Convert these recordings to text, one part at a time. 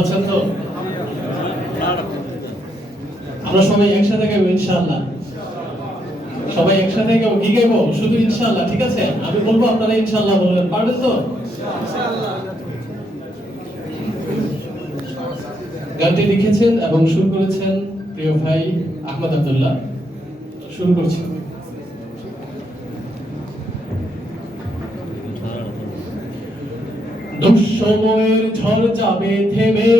আছেন তো আমরা সবাই একসাথে গাইবো, ইনশাআল্লাহ। সবাই একসাথে গাইবো, কি গাইবো? শুধু ইনশাআল্লাহ, ঠিক আছে? আমি বলব, আপনারা ইনশাআল্লাহ বলবেন। পারবেন তো? গানটি লিখেছেন এবং সুর করেছেন প্রিয় ভাই আহমদ আব্দুল্লাহ। শুরু করছি। দুঃসময়ের ঝড় যাবে, থেমে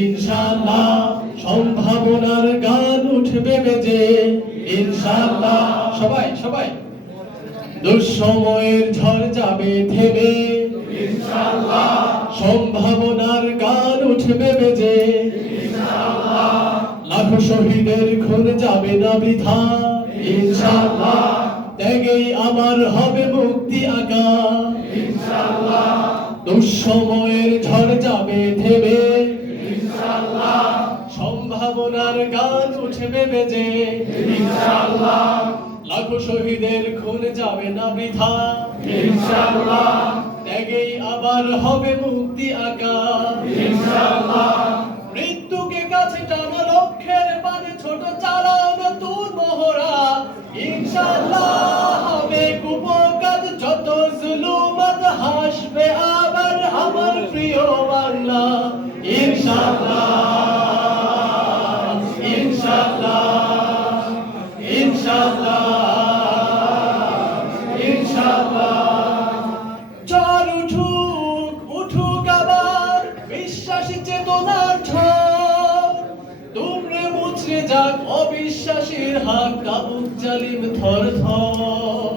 ইনশাআল্লাহ সম্ভাবনার গান উঠবে বেজে। ইনশাআল্লাহ। সবাই সবাই। দুঃসময়ের ঝড় যাবে, থেমে ইনশাআল্লাহ সম্ভাবনার গান উঠবে বেজে। ইনশাআল্লাহ। লাখো শহীদের খুন যাবে না বৃথা। ইনশাআল্লাহ। ত্যাগেই আমার হবে মুক্তি আকা। দুঃসময়ের ঝড় যাবে থেমে। সম্ভাবনার গান উঠবে বেজে। লাখো শহীদের খুন যাবে না বৃথা। ত্যাগেই আবার হবে মুক্তি আকা ঝড় উঠুক উঠুক আবার, বিশ্বাসী চেতনার ঝড়। দুমড়ে মুচড়ে যাক অবিশ্বাসীর হাত কাবুক জালিম থর থর।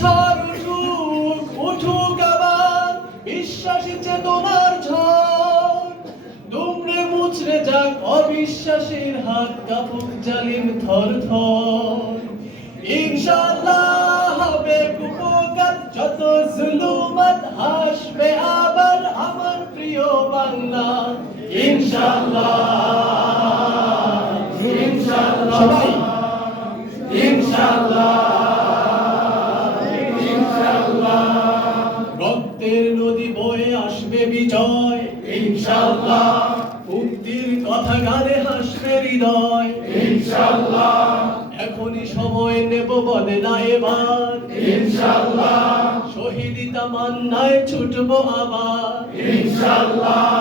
ঝড় উঠুক উঠুক আবার, বিশ্বাসী চেতনার ঝড়। মুচড়ে যাক অবিশ্বাসীর হাত কাবুক জালিম থর থর। ইনশাআল্লাহ হবে কুপকাত যত জুলুমত হাসবে আবার আমার প্রিয় বাংলা ইনশাআল্লাহ ইনশাআল্লাহ। সবাই। ইনশাআল্লাহ ইনশাআল্লাহ। রক্তের নদী বয়ে আসবে বিজয়। ইনশাআল্লাহ। মুক্তির কথা গানে হাসবে হৃদয়। ইনশাআল্লাহ। এখনই সময় নেব বলে না এবার। ইনশাআল্লাহ। শহীদিতা মান্নায় ছুটবো আবার। ইনশাআল্লাহ।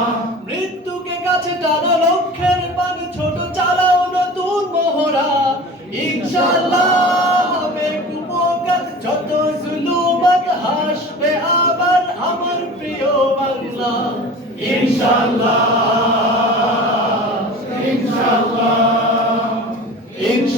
মৃত্যুকে কাছে টানা লক্ষ্যের পানে ছোট চালাও নতুন মহড়া। ইনশাআল্লাহ হবে কুপকাত যত জুলুমত হাসবে আবার আমার প্রিয় বাংলা। ইনশাআল্লাহ।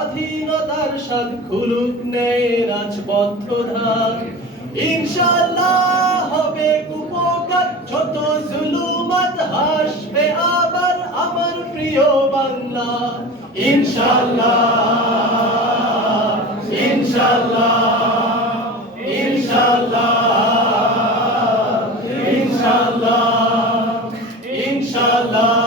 স্বাধীনতার স্বাদ খুলুক নেই রাজবদ্ধদার ইনশাআল্লাহ হবে কুপকার যত জুলুমত হাসবে আবার আমার প্রিয় বাংলা। ইনশাআল্লাহ ইনশাআল্লাহ ইনশাআল্লাহ ইনশাআল্লাহ ইনশাআল্লাহ।